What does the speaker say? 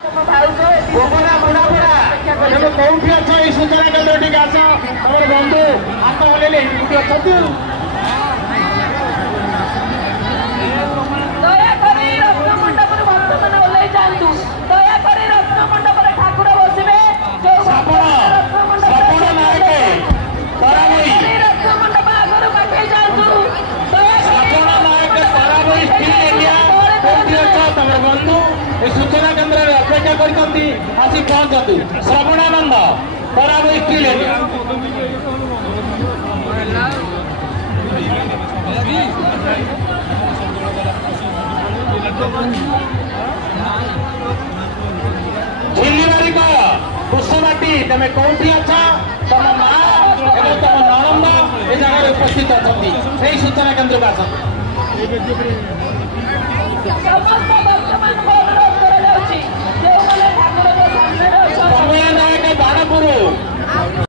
गोपना बुढ़ा बुढ़ा तुम कौटी अच ये सूचना केन्द्र टी आस तुम बंधु हाथ हल्ले अच्छा दयाकोरी रत्नमंडपर भक्त मैंने ओह्लई जातु दयाकोरी रत्नमंडपर ठाकुर बसवे श्रवण नायक रत्नमंडप आगु काटे जातु श्रवण नायक तराबई स्टील इंडिया कौटी अच तुम बंधु ये सूचना केन्द्र में अपेक्षा करती आसी पहुंचतु श्रवणानंद तराबई स्टील इंडिया झिल्लीबाड़ी कुशमाटी तुम कौटी अच तुम माँ एवं तुम नणंद ए जगह उपस्थित अच्छा सूचना केन्द्र को आसतु